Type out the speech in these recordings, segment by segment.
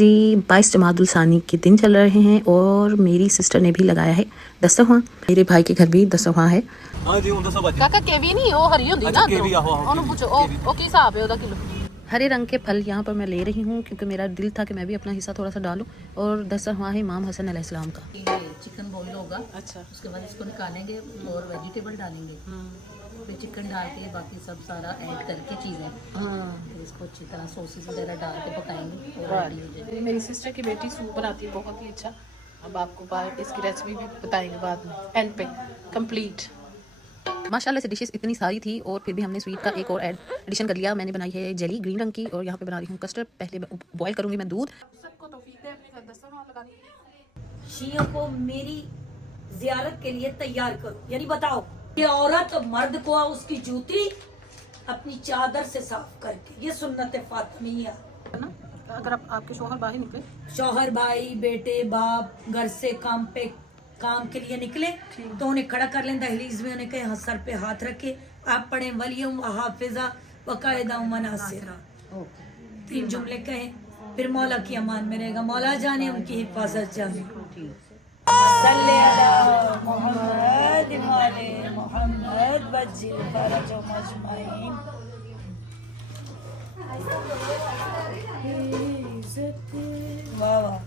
जी 22 जमादुल सानी के दिन चल रहे हैं और मेरी सिस्टर ने भी लगाया है दस्तरखां। मेरे भाई के घर भी दस्तरखां है। हाँ जी ਹੁਣ ਦੱਸੋ ਬਾਜੀ काका केवी नहीं वो हरी होती ना केवी आहो ਉਹਨੂੰ ਪੁੱਛੋ ਉਹ ਕੀ ਹਿਸਾਬ है ਉਹਦਾ किलो। हरे रंग के फल यहाँ पर मैं ले रही हूँ क्योंकि मेरा दिल था कि मैं भी अपना हिस्सा थोड़ा सा डालूं। और दस्तरखां है इमाम हसन अलैहिस्सलाम का। ये चिकन बॉईल होगा। अच्छा, उसके बाद इसको निकालेंगे और वेजिटेबल डालेंगे, फिर चिकन डाल के बाकी सब सारा ऐड करके चीज़ें फिर इसको अच्छी तरह सॉसेस वगैरह डाल के पकाएंगे और रेडी हो जाएगी। मेरी सिस्टर की बेटी सूप बनाती है बहुत ही अच्छा। अब आपको इसकी रेसिपी भी बताएंगे बाद में एंड पे कंप्लीट। माशाल्लाह से डिशेस इतनी सारी थी और फिर भी हमने स्वीट का एक और एडिशन कर लिया। मैंने बनाई है जेली ग्रीन रंग की और यहाँ पे बना रही हूँ कस्टर्ड। पहले बॉईल करूँगी मैं दूध। सबको तौफीक दे अपने घर दस्तरखां लगाने की। शियों को मेरी जियारत के लिए तैयार करो, यानी बताओ ये औरत मर्द को उसकी जूती अपनी चादर से साफ करके, ये सुन्नत फातिमिया है ना। अगर आपके शौहर बाहर निकले, शौहर भाई बेटे बाप घर से काम के लिए निकले तो उन्हें खड़ा कर लें दहलीज में, उन्हें कहे सर पे हाथ रखे आप पढ़े वलियम हाफिजा वकायदा मनासिरा, 3 जुमले कहें, फिर मौला की अमान में रहेगा, मौला जाने उनकी हिफाजत जाने। सल्ले अला मोहम्मद माले मोहम्मद वज्जिल फरज मजमाइन। वाह वाह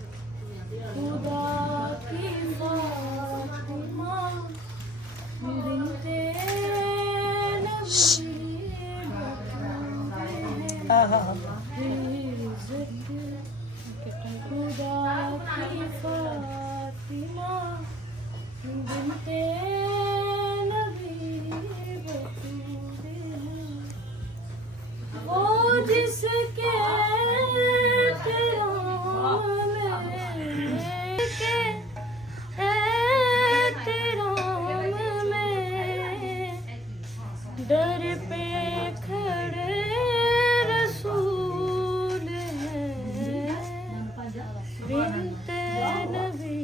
दर पे खड़े रसूल हैं, बिनते नबी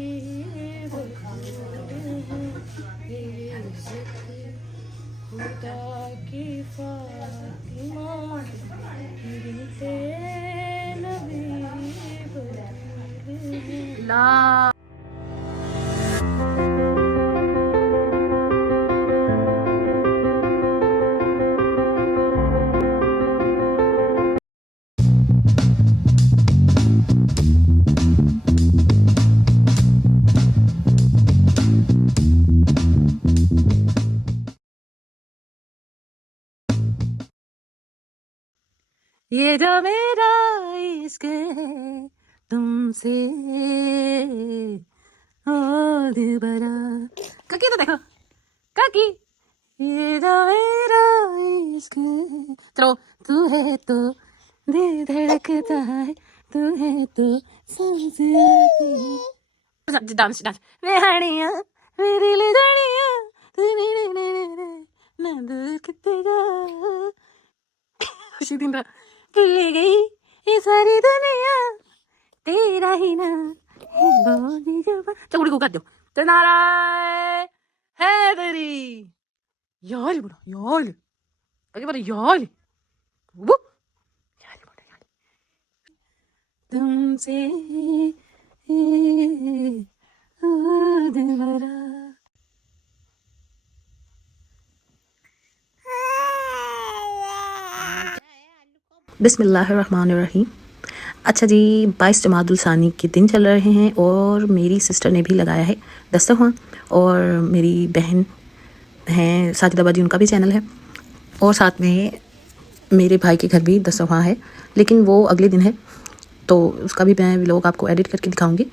खुदा की फातिमा, बिनते नबी ला ये जो मेरा इश्क है तुमसे ओ दिलबरा। काकी तो देखो काकी, ये जो मेरा इश्क है। चलो तू है तो दिल धड़कता है, तू है तो सांस आती। डांस मैं हानिया मेरी ले जानिया ना दूर कितने जा खुशी दिन भूल गई ये सारी दुनिया तेरा ही ना बोली जब। चल को कर दो तो नाराय हैदरी यार बोलो यार अरे बोलो यार वो यार बोलो यार तुमसे दिलबरा। बिस्मिल्लाहिर्रहमानिर्रहीम। अच्छा जी 22 जमादुल सानी के दिन चल रहे हैं और मेरी सिस्टर ने भी लगाया है दस्तरखां। और मेरी बहन हैं साजिदा बाजी, उनका भी चैनल है। और साथ में मेरे भाई के घर भी दस्तरखां है, लेकिन वो अगले दिन है तो उसका भी मैं व्लॉग आपको एडिट करके दिखाऊंगी।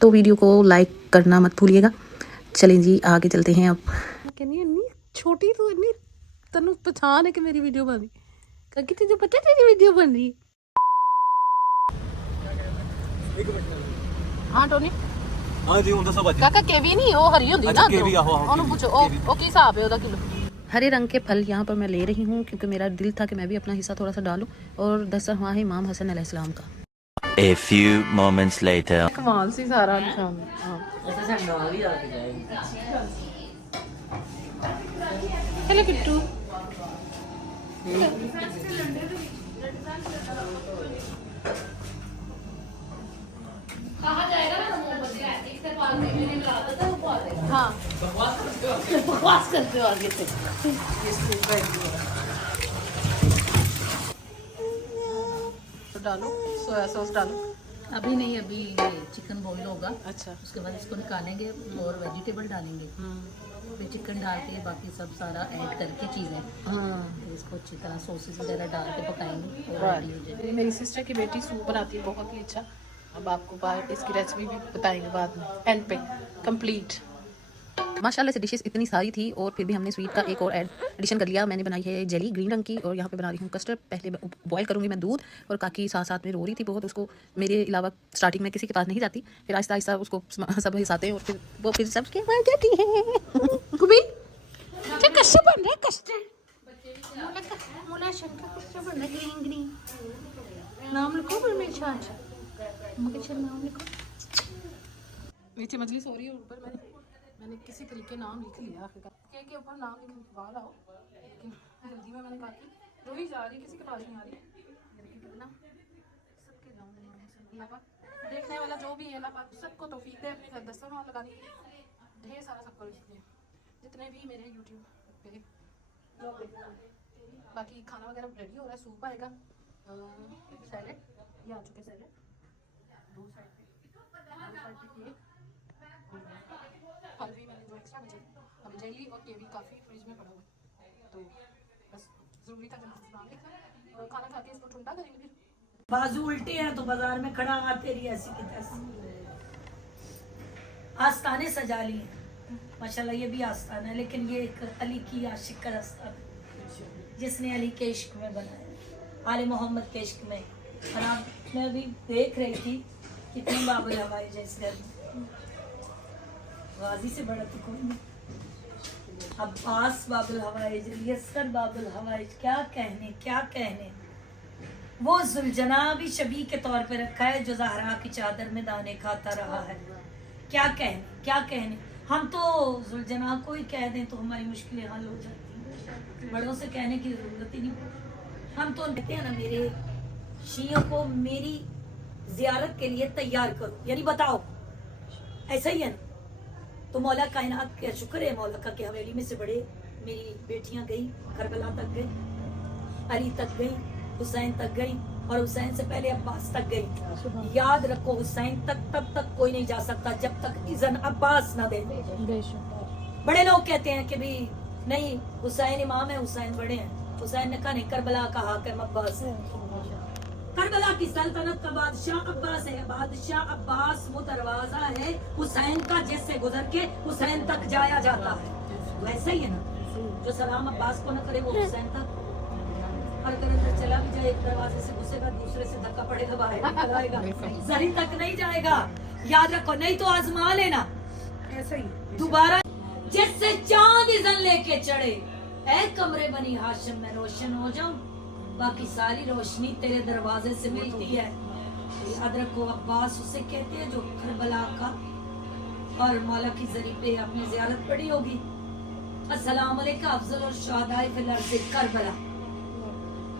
तो वीडियो को लाइक करना मत भूलिएगा। चलें जी आगे चलते हैं। अब छोटी तो इतनी तनु पहचान है कि मेरी वीडियो बन रही। काकी तुझे पता है तेरी वीडियो बन रही? हाँ टोनी हाँ जी ਹੁਣ ਦੱਸੋ ਬਾਜੀ काका केवी नहीं वो हरी होती ना केवी आहो ਉਹਨੂੰ ਪੁੱਛੋ ਉਹ ਕੀ ਹਿਸਾਬ है ਉਹਦਾ किलो। हरे रंग के फल यहाँ पर मैं ले रही हूँ क्योंकि मेरा दिल था कि मैं भी अपना हिस्सा थोड़ा सा डालूं। और दस्तरखां है इमाम हसन अलैहिस्सलाम का। A few moments later. कमाल सी सारा निशान। हाँ हेलो किट्टू। कहा जाएगा ना मोमबत्ती एक से पाल दे मैंने कहा था वो पाल देगा हाँ बकवास करते हो आगे से तो डालो सोया सॉस डालो। अभी नहीं, अभी ये चिकन बॉईल होगा, अच्छा। उसके बाद इसको निकालेंगे और वेजिटेबल डालेंगे, फिर चिकन डाल के बाकी सब सारा ऐड करके चीज़ें फिर इसको अच्छी तरह सॉसेस वगैरह डाल के पकाएंगे और रेडी हो जाएगी। मेरी सिस्टर की बेटी सूप बनाती है बहुत ही अच्छा। अब आपको बाद इसकी रेसिपी भी बताएंगे बाद में एंड पे कंप्लीट। माशाल्लाह से डिशेस इतनी सारी थी और फिर भी हमने स्वीट का एक और एडिशन कर लिया। मैंने बनाई है जेली ग्रीन रंग की और यहाँ पे बना रही हूँ कस्टर्ड। पहले बॉयल करूँगी मैं दूध, और काकी साथ साथ में रो रही थी बहुत, उसको मेरे अलावा स्टार्टिंग में किसी के पास नहीं जाती, फिर आहिस्ता आहिस्ता उसको सब हिसाते हैं और फिर वो फिर सब के पास जाती है। कुबी क्या कस्टर्ड बन रहा है? कस्टर्ड मोला शंकर कस्टर्ड बन रहा है। ग्रीन ग्रीन नाम लिखो पर मेरे छाछ मुझे चल नाम लिखो। नीचे मजलिस हो रही है, ऊपर मैंने किसी तरीके नाम लिख लिया आखिरकार। केक के ऊपर नाम लिखने के बाद आओ, लेकिन जल्दी में मैंने कहा कि रो ही जा रही, किसी के पास नहीं आ रही। देखिए कितना सबके अल्लाह पाक देखने वाला जो भी है, अल्लाह पाक सबको तौफीक दे अपने दस्तरखान लगाने की। ढेर सारा सबको इसलिए जितने भी मेरे यूट्यूब पे लोग देखते हैं। बाकी खाना वगैरह रेडी हो रहा है, सूप आएगा, सैलेड ये आ चुके सैलेड, दो साइड पे केक, फल भी मैंने जो एक्स्ट्रा बचे अब जेली और केवी काफ़ी फ्रिज में पड़ा हुआ है, तो बस ज़रूरी था जब बना लें और खाना खा के इसको ठंडा करेंगे। फिर बाजू उल्टे हैं तो बाजार में खड़ा आते रही ऐसी की तैसी। आस्ताने सजा लिए माशाल्लाह, ये भी आस्तान है, लेकिन ये एक अली की आशिक का आस्तान है जिसने अली के इश्क में बनाया, आले मोहम्मद के इश्क में। और आप मैं भी देख रही थी कितने बाबुल हवाई जैसे घर में, गाजी से बड़ा तो कोई नहीं। अब्बास बाबुल हवाई, यस्कर बाबुल हवाई, क्या कहने। वो जुलजना भी शबी के तौर पे रखा है जो ज़हरा की चादर में दाने खाता रहा है। क्या कहने। हम तो जुलजना को ही कह दें तो हमारी मुश्किलें हल हो जाती हैं, बड़ों से कहने की ज़रूरत ही नहीं। हम तो कहते हैं ना, मेरे शियों को मेरी ज़ियारत के लिए तैयार करो, यानी बताओ, ऐसा ही है ना। तो मौला कायनात का शुक्र है मौला का कि हवेली में से बड़े मेरी बेटियां गई, करबला तक गई, अली तक गई, हुसैन तक गई, और हुसैन से पहले अब्बास तक गई। याद रखो, हुसैन तब तक कोई नहीं जा सकता जब तक इज़न अब्बास ना दे। बड़े लोग कहते हैं कि भी नहीं, हुसैन इमाम है, हुसैन बड़े हैं। हुसैन ने कहा नहीं, करबला का हाकिम अब्बास है। करबला की सल्तनत का बादशाह अब्बास है। बादशाह अब्बास वो दरवाजा है हुसैन का, जिससे गुजर के हुसैन तक जाया जाता है। वैसे ही है ना, जो सलाम अब्बास को न करे वो हुसैन तक, और अगर अंदर चला भी जाए एक दरवाजे से घुसेगा, दूसरे से धक्का पड़ेगा, बाहर निकल आएगा, जरी तक नहीं जाएगा। याद रखो, नहीं तो आजमा लेना ऐसे ही दोबारा। जिससे चांद इज़न लेके चढ़े, ऐ कमरे बनी हाशिम में रोशन हो जाऊं, बाकी सारी रोशनी तेरे दरवाजे से मिलती है। याद रखो, अब्बास उसे कहते हैं जो करबला का और मौला की जरी पे अपनी ज़ियारत पड़ी होगी। अस्सलाम अलैकुम अफजल और शहादाए फिल अर्ज़ करबला।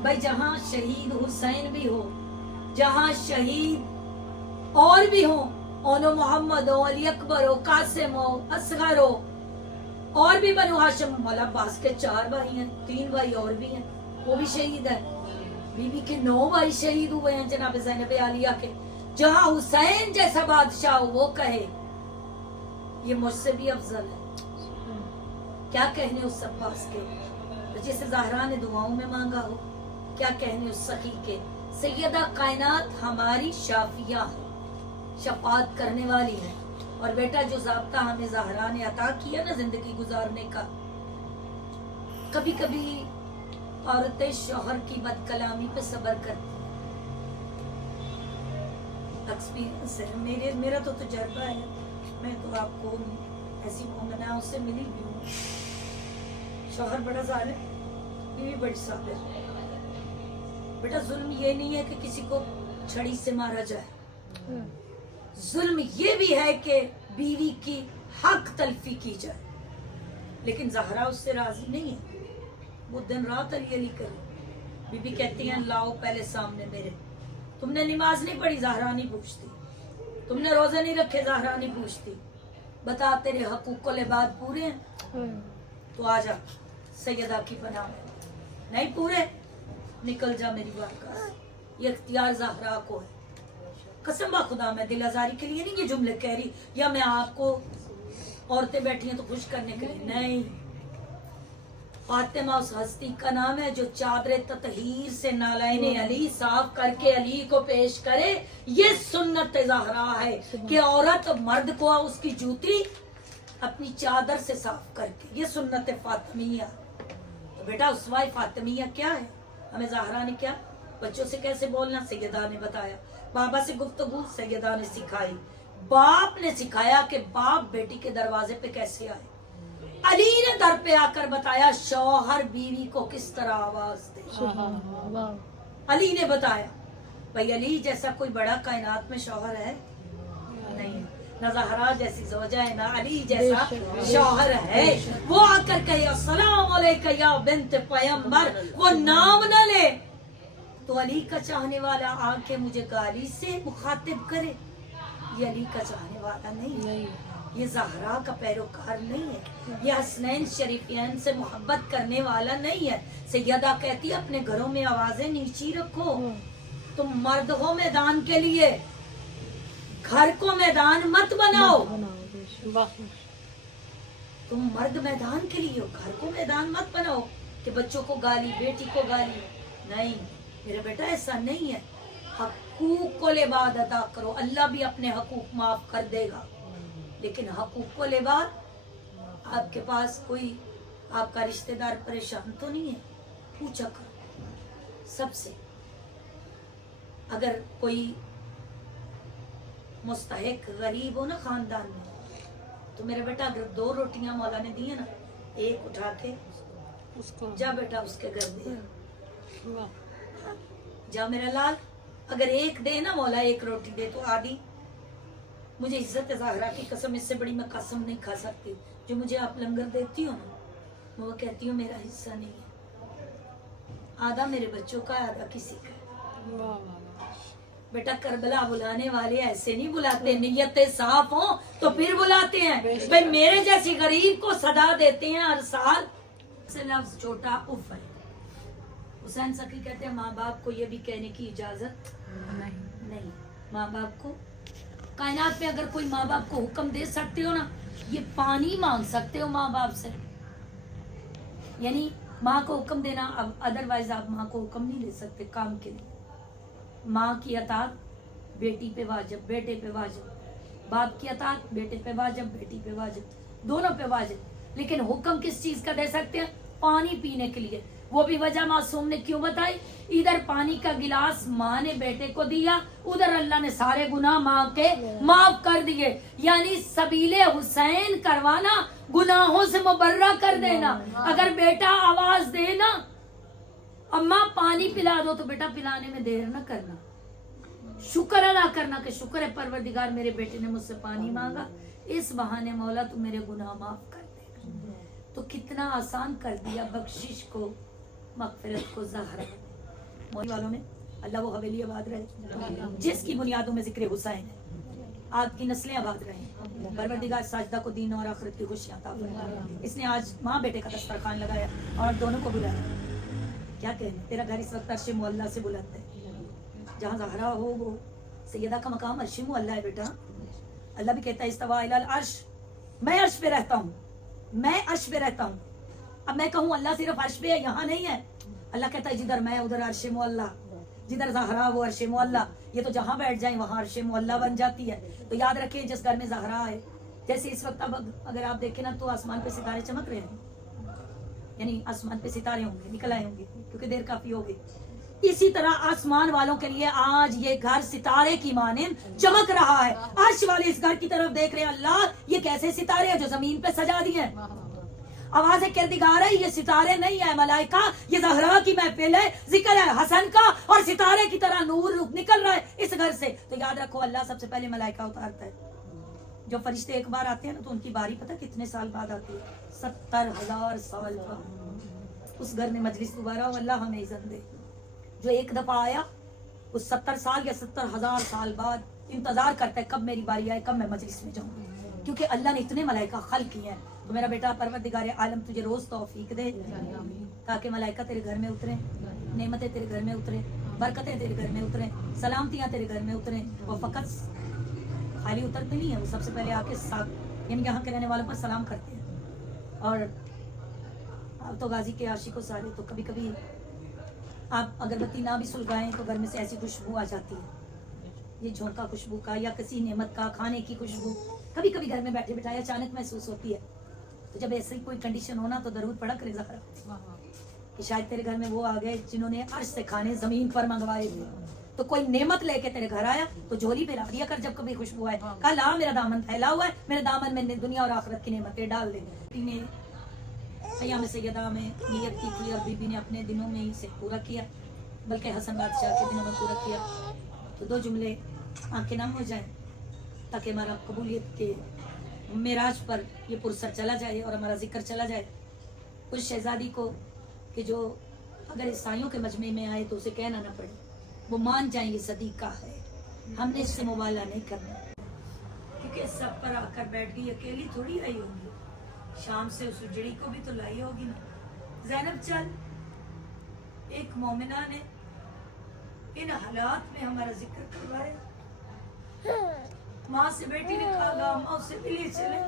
भाई जहाँ शहीद हुसैन भी हो, जहाँ शहीद और भी हो, ओनो मोहम्मद हो, अली अकबर हो, कासिम हो, असगर हो, और भी बनु हाशिम, मौला अब्बास के 4 भाई हैं, 3 भाई और भी हैं, वो भी शहीद है। बीबी के 9 भाई शहीद हुए हैं जनाब ज़ैनब आलिया के। जहाँ हुसैन जैसा बादशाह हो वो कहे ये मुझसे भी अफजल है, क्या कहने उस अब्बास के जिसे ज़हरा ने दुआओं में मांगा हो, क्या कहने उस सखी के। सैयदा कायनात हमारी शाफिया है, शफात करने वाली है। और बेटा जो ज़ाब्ता हमें ज़हरा ने अता किया ना जिंदगी गुजारने का, कभी कभी औरतें शौहर की बदकलामी पे सब्र करती। एक्सपीरियंस है मेरा तो तजुर्बा है। मैं तो आपको ऐसी मोमना उससे मिली भी हूँ। शौहर बड़ा जालिम, बीवी बड़ी साबिर। बेटा जुल्म ये नहीं है कि किसी को छड़ी से मारा जाए, जुल्म ये भी है कि बीवी की हक तलफी की जाए। लेकिन ज़हरा उससे राजी नहीं है, वो दिन रात अली अली करे। बीबी कहती हैं लाओ पहले सामने मेरे, तुमने नमाज नहीं पढ़ी, ज़हरा नहीं पूछती। तुमने रोजे नहीं रखे? ज़हरा नहीं पूछती, बता तेरे हकूक़ लिबाद पूरे हैं? तो आ जा सैयदा की पनाह में। नहीं पूरे, निकल जा मेरी बारगाह से। ये इख्तियार ज़हरा को है। कसम बा खुदा, मैं दिल आज़ारी के लिए नहीं ये जुमले कह रही, या मैं आपको औरतें बैठी हैं तो खुश करने के लिए नहीं। फातिमा उस हस्ती का नाम है जो चादर ततहीर से नालायने अली साफ करके अली को पेश करे। ये सुन्नत ज़हरा है कि औरत मर्द को उसकी जूती अपनी चादर से साफ करके, ये सुन्नत फातिमिया। तो बेटा उसवाए फातिमिया क्या है? हमें ज़हरा ने क्या बच्चों से कैसे बोलना सैयदा ने बताया, बाबा से गुफ्तगू सैयदा ने सिखाई, बाप ने सिखाया कि बाप बेटी के दरवाजे पे कैसे आए, अली ने दर पे आकर बताया शौहर बीवी को किस तरह आवाज दे। अली ने बताया। भाई अली जैसा कोई बड़ा कायनात में शौहर है नहीं, ना ज़हरा जैसी ज़ौजा है, ना अली जैसा शौहर है। वो आकर कहे अस्सलाम अलैका या बिन्त पैगंबर, वो नाम न ले तो अली का चाहने वाला आके मुझे गाली से मुखातिब करे, ये अली का चाहने वाला नहीं, ये ज़हरा का पैरोकार नहीं है, ये हसनैन शरीफैन से मोहब्बत करने वाला नहीं है। सैयदा कहती है अपने घरों में आवाजें नीची रखो, तुम मर्द हो मैदान के लिए, घर को मैदान मत बनाओ। तुम मर्द मैदान के लिए हो, घर को मैदान मत बनाओ कि बच्चों को गाली, बेटी को गाली। नहीं मेरा बेटा, ऐसा नहीं है। हकूक को लिबाद अदा करो, अल्लाह भी अपने हकूक माफ कर देगा, लेकिन हकूक को लिबाद, आपके पास कोई आपका रिश्तेदार परेशान तो नहीं है, पूछा करो सबसे। अगर कोई मुस्तहिक गरीब हो ना खानदान में, तो मेरा बेटा अगर 2 रोटियां मौला ने दी है ना, एक उठा के उसको जा बेटा उसके घर दे, जा मेरा लाल। अगर एक दे ना मौला, एक रोटी दे तो आधी, मुझे इज्जत ज़हरा की कसम, इससे बड़ी मैं कसम नहीं खा सकती। जो मुझे आप लंगर देती हो ना, वो कहती हूँ मेरा हिस्सा नहीं है, आधा मेरे बच्चों का, आधा किसी का। बेटा करबला बुलाने वाले ऐसे नहीं बुलाते, नियतें साफ हो तो फिर बुलाते हैं। भाई मेरे जैसी गरीब को सदा देते हैं हर साल। से लफ्ज छोटा उफ है। हुसैन सकी कहते हैं माँ बाप को ये भी कहने की इजाजत नहीं। माँ बाप को कायनात में अगर कोई माँ बाप को हुक्म दे सकते हो ना, ये पानी मांग सकते हो माँ बाप से, यानी माँ को हुक्म देना। अब अदरवाइज आप माँ को हुक्म नहीं दे सकते काम के लिए। माँ की अतात बेटी पे वाजिब, बेटे पे वाजिब, बाप की अतात बेटे पे वाजिब, बेटी पे वाजिब, दोनों पे वाजिब। लेकिन हुक्म किस चीज का दे सकते हैं? पानी पीने के लिए। वो भी वजह मासूम ने क्यों बताई? इधर पानी का गिलास माँ ने बेटे को दिया, उधर अल्लाह ने सारे गुनाह माँ के माफ कर दिए। यानी सबीले हुसैन करवाना, गुनाहों से मुबर्रा कर देना। अगर बेटा आवाज दे ना अम्मा पानी पिला दो, तो बेटा पिलाने में देर न करना, शुक्र अदा करना कि शुक्र है परवरदिगार मेरे बेटे ने मुझसे पानी मांगा, इस बहाने मौला तू मेरे गुनाह माफ कर देगा। तो कितना आसान कर दिया बख्शिश को, मगफिरत को ज़हरा मौली वालों ने। अल्लाह वो हवेली आबाद रहे जिसकी बुनियादों में जिक्र हुसैन है, आपकी नस्लें आबाद रहे। परवरदिगार साजदा को दीन और आखिरत की खुशियां अता फरमाए। इसने आज माँ बेटे का दस्तरखान लगाया और दोनों को बुलाया। क्या कहने, तेरा घर इस वक्त अर्श मुअल्ला से बुलंद है। जहाँ ज़हरा हो वो सैयदा का मकाम अर्श मुअल्ला है बेटा। अल्लाह भी कहता है इस्तवा इलल अर्श, मैं अर्श पे रहता हूँ, मैं अर्श पे रहता हूँ। अब मैं कहूँ अल्लाह सिर्फ अर्श पे है, यहाँ नहीं है। अल्लाह कहता है जिधर मैं उधर अर्श मुअल्ला, जिधर ज़हरा वो अर्श मुअल्ला। ये तो जहाँ बैठ जाए वहाँ अर्श मुअल्ला बन जाती है। तो याद रखिए जिस घर में ज़हरा है, जैसे इस वक्त अब अगर आप देखें ना तो आसमान पे सितारे चमक रहे हैं, यानी आसमान पे सितारे होंगे, निकल आए होंगे क्योंकि देर काफी हो गई। इसी तरह आसमान वालों के लिए आज ये घर सितारे की मानिंद चमक रहा है। अर्श वाले इस घर की तरफ देख रहे हैं, अल्लाह ये कैसे सितारे हैं जो जमीन पे सजा दिए हैं। आवाज़ें किरदिगार है, ये सितारे नहीं है मलाइका, ये ज़हरा की महफिल है, जिक्र है हसन का और सितारे की तरह नूर निकल रहा है इस घर से। तो याद रखो अल्लाह सबसे पहले मलाइका उतारता है। जो फरिश्ते एक बार आते हैं ना तो उनकी बारी पता कितने साल बाद आती है? 70,000 साल बाद। उस घर में मजलिस दोबारा हो, अल्लाह हमें इज्जत दे। जो एक दफा आया उस 70 साल या 70,000 साल बाद इंतजार करता है कब मेरी बारी आए, कब मैं मजलिस में जाऊँ, क्योंकि अल्लाह ने इतने मलाइका खल किए हैं। तो मेरा बेटा परवरदिगार आलम तुझे रोज तौफीक दे ताकि मलाइका तेरे घर में उतरे, नेमतें तेरे घर में उतरे, बरकतें तेरे घर में उतरे, सलामतियाँ तेरे घर में उतरे। वो फकत खाली उतरते नहीं है, वो सबसे पहले आके साथ यानी यहाँ के रहने वालों पर सलाम करते हैं। और अब तो गाजी के आशिकों सारे तो कभी कभी आप अगरबत्ती ना भी सुलगाएं तो घर में से ऐसी खुशबू आ जाती है, ये झोंका खुशबू का या किसी नेमत का खाने की खुशबू कभी कभी घर में बैठे बिठाए अचानक महसूस होती है। तो जब ऐसी कोई कंडीशन होना तो जरूर पड़ा करे ज़हरा कि शायद तेरे घर में वो आ गए जिन्होंने अर्श से खाने जमीन पर मंगवाए थे, तो कोई नेमत लेके तेरे घर आया तो झोली पे ला दिया कर जब कभी खुशबू आए। कल आ मेरा दामन फैला हुआ है, मेरे दामन में दुनिया और आखिरत की नेमतें डाल दे। अय्याम सैयदा में नियत की थी और बीबी ने अपने दिनों में ही इसे पूरा किया, बल्कि हसन बादशाह के दिनों में पूरा किया। तो दो जुमले आंखें नम हो जाए ताकि हमारा कबूलियत के मेराज पर ये पुरसर चला जाए और हमारा जिक्र चला जाए उस शहजादी को कि जो अगर ईसाइयों के मजमे में आए तो उसे कहना ना पड़े, वो मान जाए ये सदीका है, हमने इससे मुबाला नहीं करना, क्योंकि सब पर आकर बैठ गई, अकेली थोड़ी आई होगी, शाम से उस उजड़ी को भी तो लाई होगी ना। ज़ैनब चल, एक मोमिना ने इन हालात में हमारा जिक्र करवाया। माँ से बेटी ने कहा गाँव माँ उसे भी ले चले,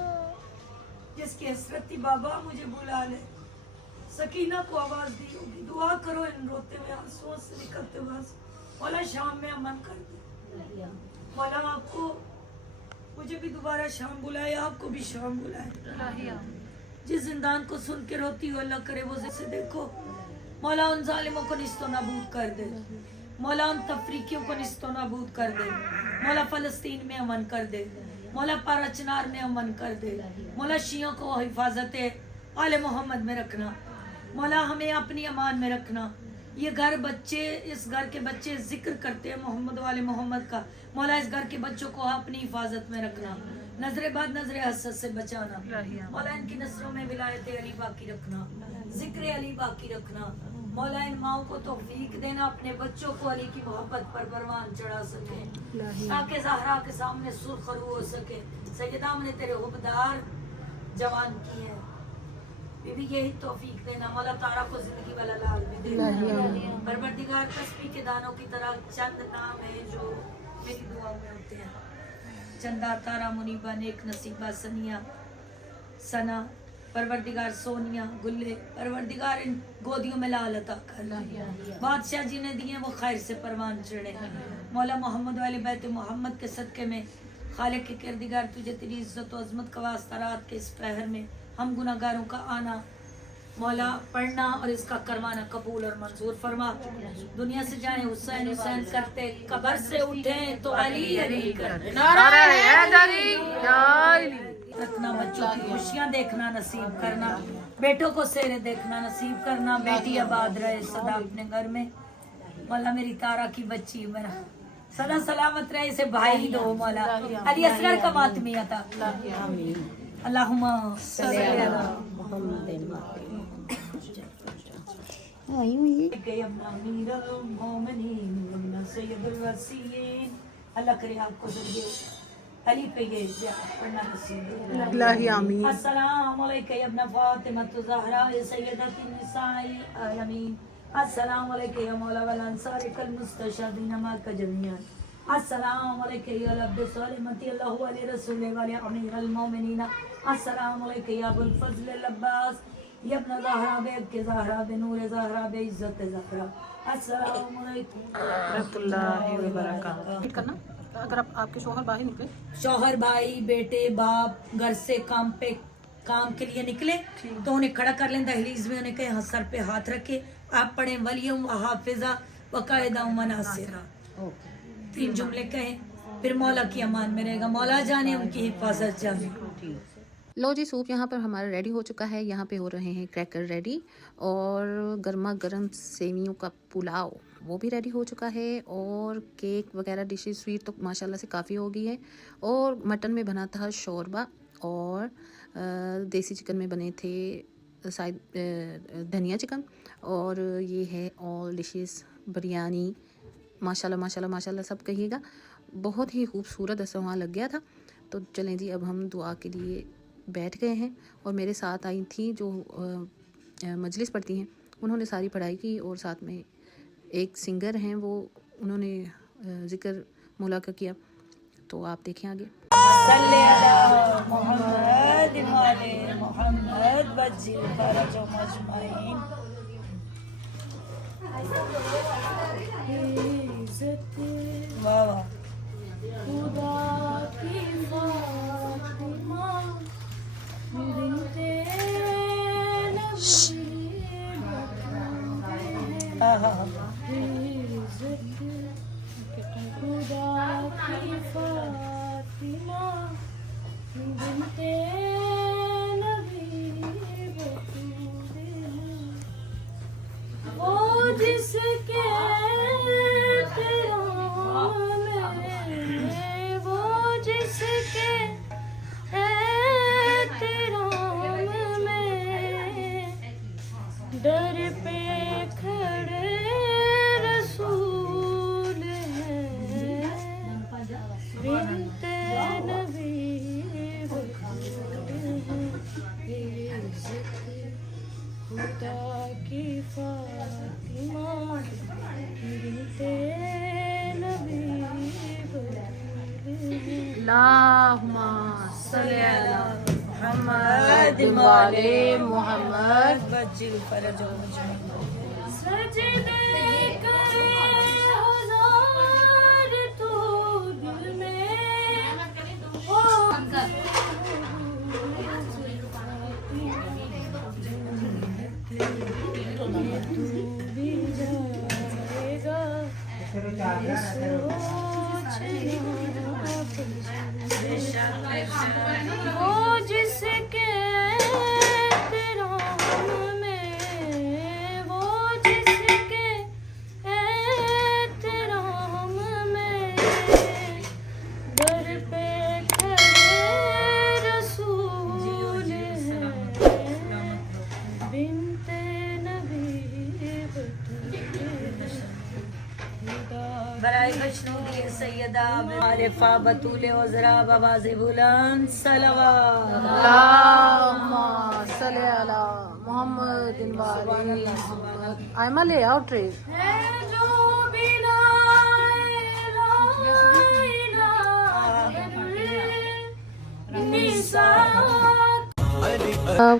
जिसकी हसरत थी बाबा मुझे बुला ले। सकीना को आवाज दी होगी, दुआ करो इन रोते हुए आंसुओं से निकलते हुए आंसू। मौला शाम में अमन कर दे, मौला आपको मुझे भी दोबारा शाम बुलाए, आपको भी शाम बुलाए। जिस जिंदान को सुन के रोती हो अल्लाह करे वो जैसे देखो, मौला उन जालिमों को निस्तो नाबूद कर दे, मौला उन तफरीकियों को निस्तो नाबूद कर दे, मौला फलस्तीन में अमन कर दे, मौला पारा चिनार में अमन कर दे, मौला शियों को हिफाजत आले मोहम्मद में रखना, मौला हमें अपनी अमान में रखना। ये घर बच्चे, इस घर के बच्चे जिक्र करते हैं मोहम्मद वाले मोहम्मद का, मौला इस घर के बच्चों को अपनी हिफाजत में रखना, नजरे बाद नजरे हसद से बचाना, मौला इनकी नस्लों में विलायत अली बाकी रखना, जिक्र अली बाकी रखना, मौला इन माओं को तौफीक देना अपने बच्चों को अली की मोहब्बत पर परवान चढ़ा सके, ताकि ज़हरा के सामने सुरखरू हो सके। सैयदा ने तेरे हुबदार जवान की है, बीबी यही तौफीक देना, मौला तारा को जिंदगी वाला लाल में दे। परवरदिगार तस्बीह के दानों की तरह चंद नाम है जो मेरी दुआ में होते हैं, चंदा, तारा, मुनीबा, नेक, नसीबा, सनिया, सना, परवरदिगार सोनिया, गुल्ले, परवरदिगार इन गोदियों में लाल अता कर, बादशाह जी ने दिए वो खैर से परवान चढ़े। मौला मोहम्मद वाले बैत मोहम्मद के सदक़े में खालिक के किरदिगार तुझे तेरी इज्जत और अजमत का वास्ता रात के इस पहर में हम गुनाहगारों का आना मौला पढ़ना और इसका करवाना कबूल और मंजूर फरमा। दुनिया से जाए हुसैन हुसैन करते, कब्र से उठे तो अली अली करते, रखना बच्चों की खुशियाँ देखना नसीब करना, बेटों को सेरे देखना नसीब करना, बेटी आबाद रहे सदा अपने घर में। मौला मेरी तारा की बच्ची मेरा सदा सलामत रहे, इसे भाई दो मौला, अली असगर का मातमी था। अल्लाहुम्मा सल्ली अला अल्लाह करे आपको अली पे ये पढ़ना नसीब। आमीन। अस्सलाम अलैका या इब्न फातिमा ज़हरा सय्यदतुन निसाई आलमीन। अस्सलाम अलैका या मौला वल अंसार कल मुस्तशहदीन मा का जमीआन। अस्सलाम अलैका या अब्द सलिमती अल्लाहु अलैहि रसूल व अमीरुल मोमिनीन। अस्सलाम अलैका या अबुल फजल अल अब्बास या इब्न ज़हरा बेब के ज़हरा बे नूर ज़हरा बे इज्जत ज़हरा। अस्सलाम अलैकुम रहमतुल्लाहि व बरकातहू। करना अगर आपके शौहर बाहर निकले, शौहर भाई बेटे बाप घर से काम के लिए निकले तो उन्हें खड़ा कर लें दहलीज में, उन्हें कहे सर पे हाथ रखे आप पढ़े वलियम व हाफिजा व कायदा मनासिरा, 3 जुमले कहें, फिर मौला की अमान में रहेगा, मौला जाने उनकी हिफाजत जाने। लो जी, सूप यहाँ पर हमारा रेडी हो चुका है। यहाँ पे हो रहे हैं क्रैकर रेडी और गर्मा गर्म सेवियों का पुलाव वो भी रेडी हो चुका है, और केक वगैरह डिशेस स्वीट तो माशाल्लाह से काफ़ी हो गई है, और मटन में बना था शोरबा, और देसी चिकन में बने थे शायद धनिया चिकन, और ये है ऑल डिशेस बिरयानी। माशाल्लाह माशाल्लाह माशाल्लाह सब कहिएगा। بہت ہی خوبصورت دستہ وہاں لگ گیا تھا. تو چلیں جی اب ہم دعا کے لیے بیٹھ گئے ہیں. اور میرے ساتھ آئی تھیں جو مجلس پڑھتی ہیں, انہوں نے ساری پڑھائی کی, اور ساتھ میں ایک سنگر ہیں وہ انہوں نے ذکر مولا کا کیا. تو آپ دیکھیں آگے. صلی علی محمد وعلی محمد وجل فرجهم اجمعین. واہ واہ. خدا کی فاطمہ بنت خدا کی فاطمہ بنت نبی بطول ہے. وہ جس کے احترام میں, وہ جس کے احترام میں در پہ کھڑے رسول ہیں. بنت نبی بطول ہے. خدا کی فاطمہ بنت نبی بطول ہے. اللہم صلی علی محمد وعلی محمد. وجل فرجهم اجمعین. سجدے کرے ہزار تو دل میں ہو تو بھی جائے گا وہ جس کے احترام میں, وہ جس کے احترام میں در پہ کھڑے رسول ہیں. بنت نبی بطول برائے خوشنودی سیدہ عارفہ بطول عذرا بواز بلند صلوات. اللہم صلی علی محمد وعلی محمد. آئمہ لے آؤ ٹرے. ہے جو بنا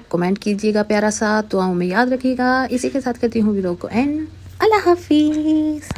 کمنٹ کیجیے گا پیارا سا, دعاؤں میں یاد رکھیے گا. اسی کے ساتھ کرتی ہوں ویڈیو کو اینڈ. اللہ حافظ.